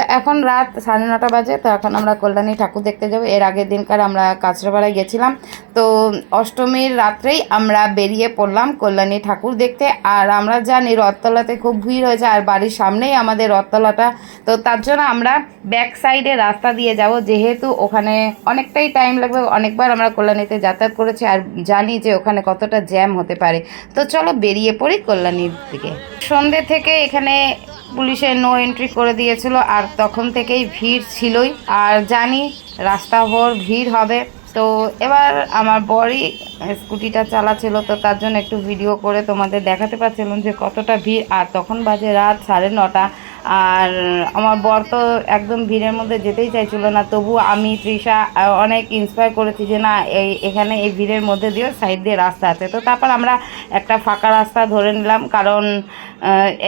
তো এখন রাত সাড়ে নটা বাজে, তো এখন আমরা কল্যাণী ঠাকুর দেখতে যাব। এর আগের দিনকার আমরা কাঁচরাপাড়ায় গেছিলাম। তো অষ্টমীর রাত্রেই আমরা বেরিয়ে পড়লাম কল্যাণী ঠাকুর দেখতে। আর আমরা জানি রথতলাতে খুব ভিড় হয়েছে, আর বাড়ির সামনেই আমাদের রথতলাটা। তো তার জন্য আমরা ব্যাক সাইডে রাস্তা দিয়ে যাব। যেহেতু ওখানে অনেকটাই টাইম লাগবে, অনেকবার আমরা কল্যাণীতে যাতায়াত করেছি, আর জানি যে ওখানে কতটা জ্যাম হতে পারে। তো চলো বেরিয়ে পড়ি কল্যাণীর দিকে। সন্ধ্যে থেকে এখানে পুলিশে নো এন্ট্রি করে দিয়েছিল, আর তখন থেকেই ভিড় ছিলই। আর জানি রাস্তা ভোর ভিড় হবে। তো এবার আমার বরই স্কুটিটা চালাচ্ছিল, তো তার জন্য একটু ভিডিও করে তোমাদের দেখাতে পারছিলাম যে কতটা ভিড়। আর তখন বাজে রাত সাড়ে নটা। আর আমার বর তো একদম ভিড়ের মধ্যে যেতেই চাইছিল না। তবু আমি, তৃষা অনেক ইন্সপায়ার করেছি যে, না, এই, এখানে এই ভিড়ের মধ্যে দিয়েও সাইড দিয়ে রাস্তা আছে। তো তারপর আমরা একটা ফাঁকা রাস্তা ধরে নিলাম, কারণ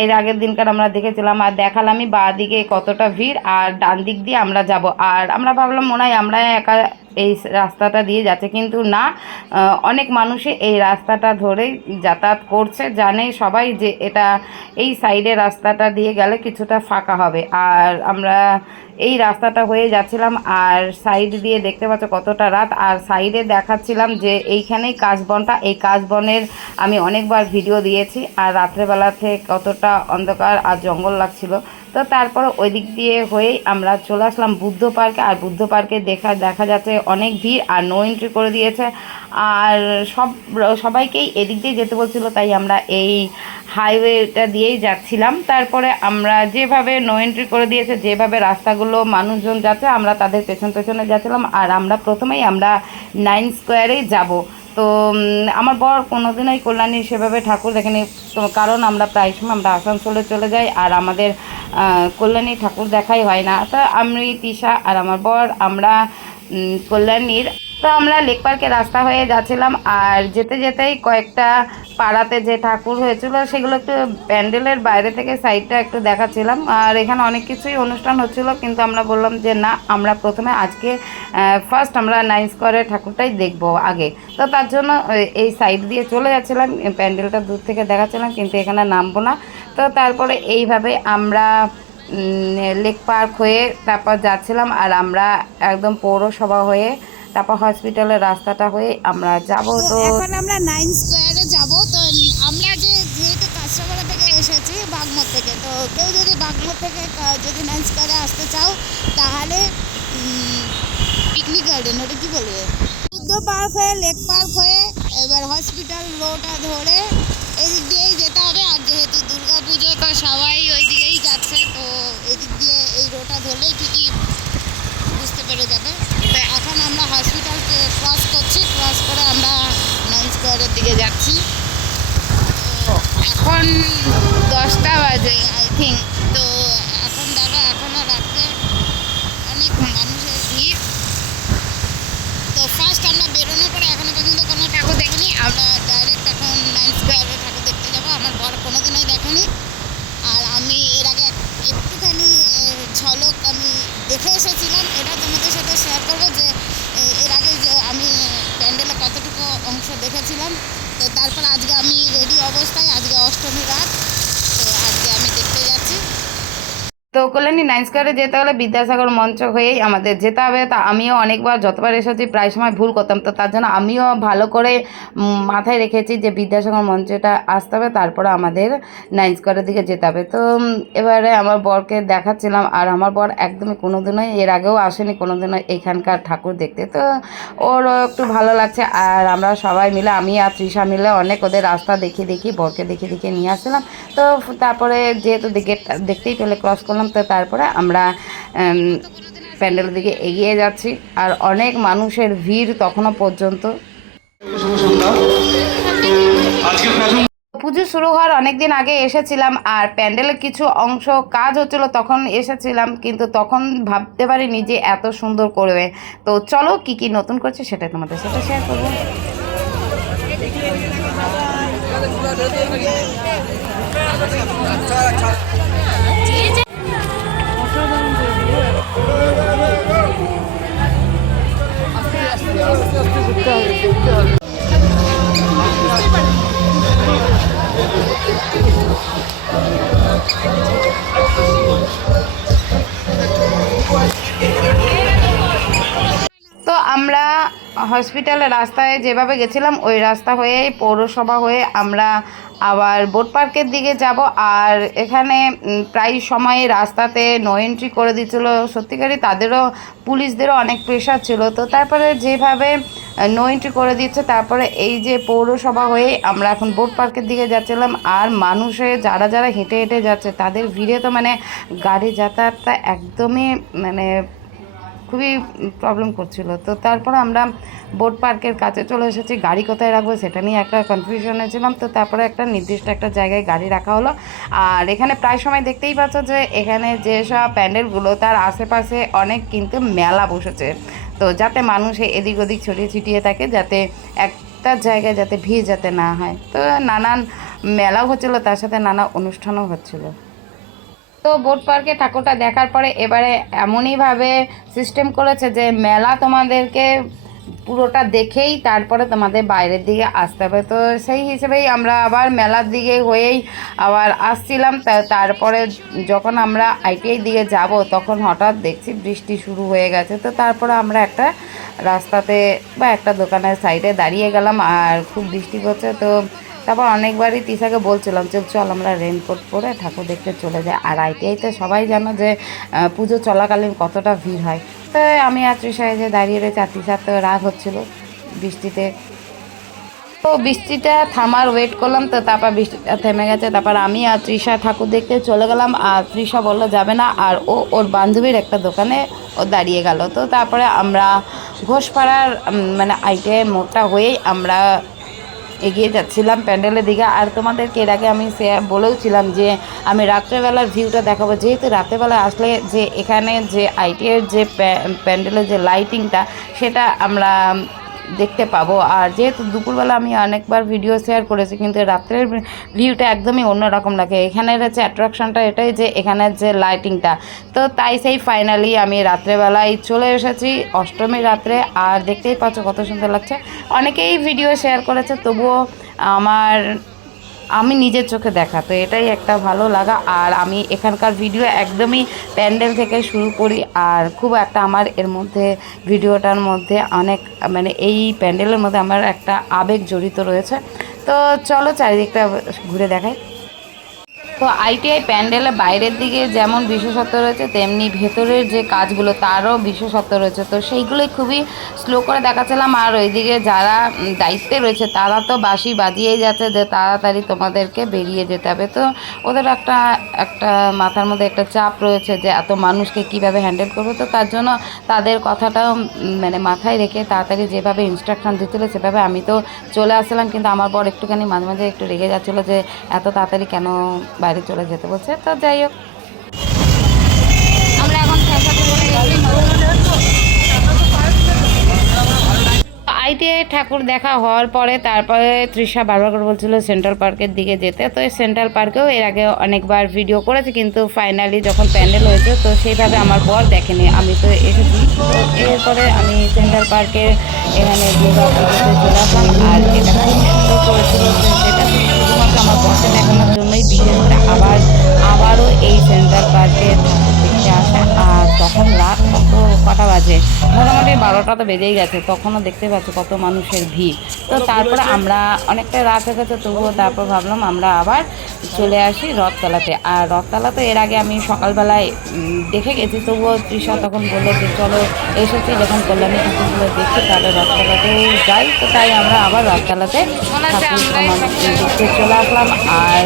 এর আগের দিনকার আমরা দেখেছিলাম, আর দেখালামই বা দিকে কতটা ভিড়, আর ডান দিক দিয়ে আমরা যাব। আর আমরা ভাবলাম, মনে হয় আমরা একা এই রাস্তাটা দিয়ে যাচ্ছে। কিন্তু না অনেক মানুষই এই রাস্তাটা ধরেই যাতায়াত করছে, জানে সবাই যে এটা এই সাইডে রাস্তাটা দিয়ে গেলে কিছুটা ফাঁকা হবে। আর আমরা এই রাস্তাটা হয়ে যাচ্ছিলাম, আর সাইড দিয়ে দেখতে পাচ্ছ কতটা রাত। আর সাইডে দেখাচ্ছিলাম যে এইখানেই কাশবনটা, এই কাশবনের আমি অনেকবার ভিডিও দিয়েছি, আর রাত্রেবেলাতে কতটা অন্ধকার আর জঙ্গল লাগছিল। তো তারপর ওই দিক দিয়ে হয়েই আমরা চলে আসলাম বুদ্ধ পার্কে। আর বুদ্ধ পার্কে দেখা দেখা যাচ্ছে অনেক ভিড় আর নো এন্ট্রি করে দিয়েছে। আর সব, সবাইকেই এদিক দিয়ে যেতে বলছিল, তাই আমরা এই হাইওয়েটা দিয়েই যাচ্ছিলাম। তারপরে আমরা যেভাবে নো এন্ট্রি করে দিয়েছে, যেভাবে রাস্তাগুলো মানুষজন যাচ্ছে, আমরা তাদের পেছন পেছনে যাচ্ছিলাম। আর আমরা প্রথমেই আমরা নাইন স্কোয়ারেই যাব। তো আমার বর কোনোদিনই কল্যাণী সেভাবে ঠাকুর দেখেনি। কারণ আমরা প্রায় সময় আমরা আসানসোলে চলে যাই আর আমাদের কল্যাণী ঠাকুর দেখাই হয় না। তা আমি, তিশা আর আমার বর আমরা কল্যাণীর তো আমরা লেক পার্কে রাস্তা হয়ে যাচ্ছিলাম আর যেতে যেতেই কয়েকটা পাড়াতে যে ঠাকুর হয়েছিল সেগুলো একটু প্যান্ডেলের বাইরে থেকে সাইডটা একটু দেখাচ্ছিলাম। আর এখানে অনেক কিছুই অনুষ্ঠান হচ্ছিল কিন্তু আমরা বললাম যে না, আমরা প্রথমে আজকে ফার্স্ট আমরা নাইন স্কোয়ারের ঠাকুরটাই দেখব আগে। তো তার জন্য এই সাইড দিয়ে চলে যাচ্ছিলাম প্যান্ডেলটা দূর থেকে দেখাচ্ছিলাম কিন্তু এখানে নামবো না। তো তারপরে এইভাবে আমরা লেক পার্ক হয়ে তারপর যাচ্ছিলাম আর আমরা একদম পৌরসভা হয়ে তারপর হসপিটালের রাস্তাটা হয়ে আমরা যাব তো এখন আমরা নাইন স্কোয়ারে যাব। তো আমরা যে যেহেতু কাঁচরাপাড়া থেকে এসেছি বাগমোর থেকে তো কেউ যদি বাগমোর থেকে যদি নাইন স্কোয়ারে আসতে চাও তাহলে পিকনিক গার্ডেন ওটা কি বলবে বুদ্ধ পার্ক হয়ে লেক পার্ক হয়ে এবার হসপিটাল রোডটা ধরে এদিক দিয়েই যেতে হবে। আর যেহেতু দুর্গা পুজো তো সবাই ওই দিকেই যাচ্ছে তো এদিক দিয়ে এই রোডটা ধরলেই ঠিকই বুঝতে পেরে যাবে তো এখন আমরা হসপিটালকে ক্রস করছি ক্রস করে আমরা নাইন স্কোয়ারের দিকে যাচ্ছি। তো এখন দশটা বাজে আই থিঙ্ক তো এখন দেখো এখনও রাত্রে অনেক মানুষের ভিড়। তো ফার্স্ট আমরা বেরোনোর পরে এখনও পর্যন্ত কোনো ঠাকুর দেখিনি। আমরা ডাইরেক্ট এখন নাইন স্কোয়ারে ঠাকুর দেখতে যাব। আমার বর কোনোদিনই দেখেনি। আর আমি এর আগে একটুখানি ঝলক আমি দেখে এসেছিলাম। এটা তোমাদের সাথে শেয়ার করব যে এর আগে যে আমি প্যান্ডেলে কতটুকু অংশ দেখেছিলাম, তো তারপর আজকে আমি রেডি অবস্থায়, আজকে অষ্টমী রাত তো আজকে আমি দেখতে যাচ্ছি তো কল্যাণী নাইন স্কোয়ারে যেতে হলে বিদ্যাসাগর মঞ্চ হয়েই আমাদের যেতে হবে। তা আমিও অনেকবার যতবার এসেছি, প্রায় সময় ভুল করতাম। তো তার জন্য আমিও ভালো করে মাথায় রেখেছি যে বিদ্যাসাগর মঞ্চটা আসতে হবে, তারপরে আমাদের নাইন স্কোয়ারের দিকে যেতে হবে। তো এবারে আমার বরকে দেখাচ্ছিলাম, আর আমার বর একদমই কোনো দিনই এর আগেও আসেনি কোনো দিনও এখানকার ঠাকুর দেখতে। তো ওরও একটু ভালো লাগছে, আর আমরা সবাই মিলে, আমি আর তৃষা মিলে অনেক ওদের রাস্তা দেখিয়ে দেখি, বরকে দেখিয়ে দেখিয়ে নিয়ে আসছিলাম। তো তারপরে যেহেতু গেট দেখতেই পেলে ক্রস করলাম। এখন তো তারপরে আমরা প্যান্ডেলের দিকে এগিয়ে যাচ্ছি। আর অনেক মানুষের ভিড় তখনও পর্যন্ত। পুজো শুরু হওয়ার অনেক দিন আগে এসেছিলাম, আর প্যান্ডেলের কিছু অংশ কাজ হচ্ছিল, তখন এসেছিলাম, কিন্তু তখন ভাবতে পারিনি যে এত সুন্দর করবে। তো চলো, কি কি নতুন করছে সেটা তোমাদের সাথে শেয়ার করব। Так. হসপিটালের রাস্তায় যেভাবে গেছিলাম, ওই রাস্তা হয়েই পৌরসভা হয়ে আমরা আবার বোট পার্কের দিকে যাব। আর এখানে প্রায় সময় রাস্তাতে নো এন্ট্রি করে দিচ্ছিল সত্যিকারই তাদেরও, পুলিশদেরও অনেক প্রেশার ছিল। তো তারপরে যেভাবে নো এন্ট্রি করে দিচ্ছে তারপরে এই যে পৌরসভা হয়ে আমরা এখন বোট পার্কের দিকে যাচ্ছিলাম। আর মানুষে যারা যারা হেঁটে হেঁটে যাচ্ছে, তাদের ভিড়ে তো মানে গাড়ি যাতায়াতটা একদমই মানে খুবই প্রবলেম করছিল। তো তারপর আমরা বোট পার্কের কাছে চলে এসেছি। গাড়ি কোথায় রাখব সেটা নিয়ে একটা কনফিউশনে ছিলাম। তো তারপরে একটা নির্দিষ্ট একটা জায়গায় গাড়ি রাখা হলো। আর এখানে প্রায় সময় দেখতেই পাচ্ছ যে এখানে যেসব প্যান্ডেলগুলো তার আশেপাশে অনেক কিন্তু মেলা বসেছে। তো যাতে মানুষ এদিক ওদিক ছড়িয়ে ছিটিয়ে থাকে, যাতে একটা জায়গায় যাতে ভিড় যাতে না হয়। তো নানান মেলাও হচ্ছিল, তার সাথে নানা অনুষ্ঠানও হচ্ছিল। তো বোট পার্কে ঠাকুরটা দেখার পরে এবারে এমনইভাবে সিস্টেম করেছে যে মেলা তোমাদেরকে পুরোটা দেখেই তারপরে তোমাদের বাইরের দিকে আসতে হবে। তো সেই হিসেবেই আমরা আবার মেলার দিকে হয়েই আবার আসছিলাম। তারপরে যখন আমরা আইটিআই দিকে যাব তখন হঠাৎ দেখছি বৃষ্টি শুরু হয়ে গেছে। তো তারপরে আমরা একটা রাস্তাতে বা একটা দোকানের সাইডে দাঁড়িয়ে গেলাম আর খুব বৃষ্টি পড়ছে। তো তারপর অনেকবারই তিশাকে বলছিলাম চল চল আমরা রেনকোট পরে ঠাকুর দেখতে চলে যাই। আর আইটিআইতে সবাই জানো যে পুজো চলাকালীন কতটা ভিড় হয়। তো আমি আর তৃষায় যে দাঁড়িয়ে রয়েছে, আর তৃষার তো রাগ হচ্ছিল বৃষ্টিতে। তো বৃষ্টিটা থামার ওয়েট করলাম, তো তারপর বৃষ্টিটা থেমে গেছে। তারপর আমি আর তৃষা ঠাকুর দেখতে চলে গেলাম, আর তৃষা বলল, যাবে না। আর ও ওর বান্ধবীর একটা দোকানে ও দাঁড়িয়ে গেল। তো তারপরে আমরা ঘোষপাড়ার মানে আইটিআই মোড়টা হয়েই আমরা এগিয়ে যাচ্ছিলাম প্যান্ডেলের দিকে। আর তোমাদেরকে এর আগে আমি সে বলেওছিলাম যে, আমি রাত্রেবেলার ভিউটা দেখাবো। যেহেতু রাত্রেবেলা আসলে যে এখানে যে আইটিআইয়ের যে প্যান্ডেলের যে লাইটিংটা সেটা আমরা দেখতে পাবো। আর যেহেতু দুপুরবেলা আমি অনেকবার ভিডিও শেয়ার করেছি, কিন্তু রাত্রের ভিউটা একদমই অন্যরকম লাগে। এখানের হচ্ছে অ্যাট্রাকশনটা এটাই যে এখানের যে লাইটিংটা তো তাই সেই ফাইনালি আমি রাত্রেবেলায় চলে এসেছি, অষ্টমী রাত্রে। আর দেখতেই পাচ্ছ কত সুন্দর লাগছে। অনেকেই ভিডিও শেয়ার করেছে, তবুও আমার আমি নিজের চোখে দেখা, তো এটাই একটা ভালো লাগা। আর আমি এখানকার ভিডিও একদমই প্যান্ডেল থেকে শুরু করি, আর খুব একটা আমার এর মধ্যে, ভিডিওটার মধ্যে অনেক মানে এই প্যান্ডেলের মধ্যে আমার একটা আবেগ জড়িত রয়েছে। তো চলো চারিদিকটা ঘুরে দেখাই। তো আইটিআই প্যান্ডেলের বাইরের দিকে যেমন বিশেষত্ব রয়েছে, তেমনি ভেতরের যে কাজগুলো তারও বিশেষত্ব রয়েছে। তো সেইগুলোই খুবই স্লো করে দেখাচ্ছিলাম। আর ওইদিকে যারা দায়িত্বে রয়েছে, তারা তো বাঁশি বাজিয়েই যাচ্ছে যে তাড়াতাড়ি তোমাদেরকে বেরিয়ে যেতে হবে। তো ওদের একটা একটা মাথার মধ্যে একটা চাপ রয়েছে যে এত মানুষকে কীভাবে হ্যান্ডেল করবে। তো তার জন্য তাদের কথাটাও মানে মাথায় রেখে তাড়াতাড়ি যেভাবে ইনস্ট্রাকশন দিচ্ছিল, সেভাবে আমি তো চলে আসছিলাম। কিন্তু আমার বর একটুখানি মাঝে মাঝে একটু রেগে যাচ্ছিল যে, এত তাড়াতাড়ি কেন বাইরে চলে যেতে বলছে। তো যাই হোক। আমরা এখন ঠাকুর দেখা হওয়ার পরে তারপরে তৃষা বারবার করে বলছিল সেন্ট্রাল পার্কের দিকে যেতে। তো এই সেন্ট্রাল পার্কেও এর আগে অনেকবার ভিডিও করেছি কিন্তু ফাইনালি যখন প্যান্ডেল হয়েছে তো সেইভাবে আমার বর দেখেনি। আমি তো এসেছি। তো এরপরে আমি সেন্ট্রাল পার্কের এখানে চলে আসলাম। আর এটা করেছিল সেটা শুধুমাত্র আমার বরকে দেখানোর জন্যই বিশেষ করে আবার আবারও এই সেন্ট্রাল বারোটা তো বেজেই গেছে তখনও দেখতে পাচ্ছি কত মানুষের ভিড়। তো তারপরে আমরা অনেকটা রাত হয়ে গেছে তবুও তারপর ভাবলাম আমরা আবার চলে আসি রথতলাতে। আর রথতলাতে এর আগে আমি সকালবেলায় দেখে গেছি তবুও তৃষা তখন বলল যে চলো এসেছি যখন কল্যাণী ঠাকুরগুলো দেখছি তাহলে রথতলাতেও যাই। তো তাই আমরা আবার রথতলাতে ঠাকুর দেখতে চলে আসলাম আর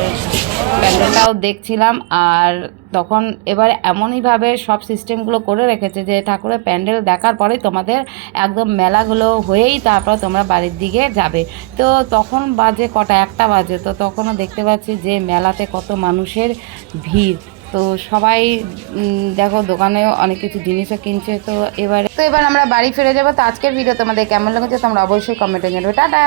প্যান্ডেলটাও দেখছিলাম আর তখন এবার এমনইভাবে সব সিস্টেমগুলো করে রেখেছে যে, ঠাকুরের প্যান্ডেল দেখার পরেই তোমাদের একদম মেলাগুলো হয়েই তারপর তোমরা বাড়ির দিকে যাবে। তো তখন বাজে কটা, একটা বাজে, তো তখনও দেখতে পাচ্ছি যে, মেলাতে কত মানুষের ভিড়। তো সবাই দেখো দোকানেও অনেক কিছু জিনিসও কিনছে, তো এবারে তো এবার আমরা বাড়ি ফিরে যাব। তো আজকের ভিডিও তোমাদের কেমন লেগেছে তোমরা অবশ্যই কমেন্টে জানাবে। টাটা!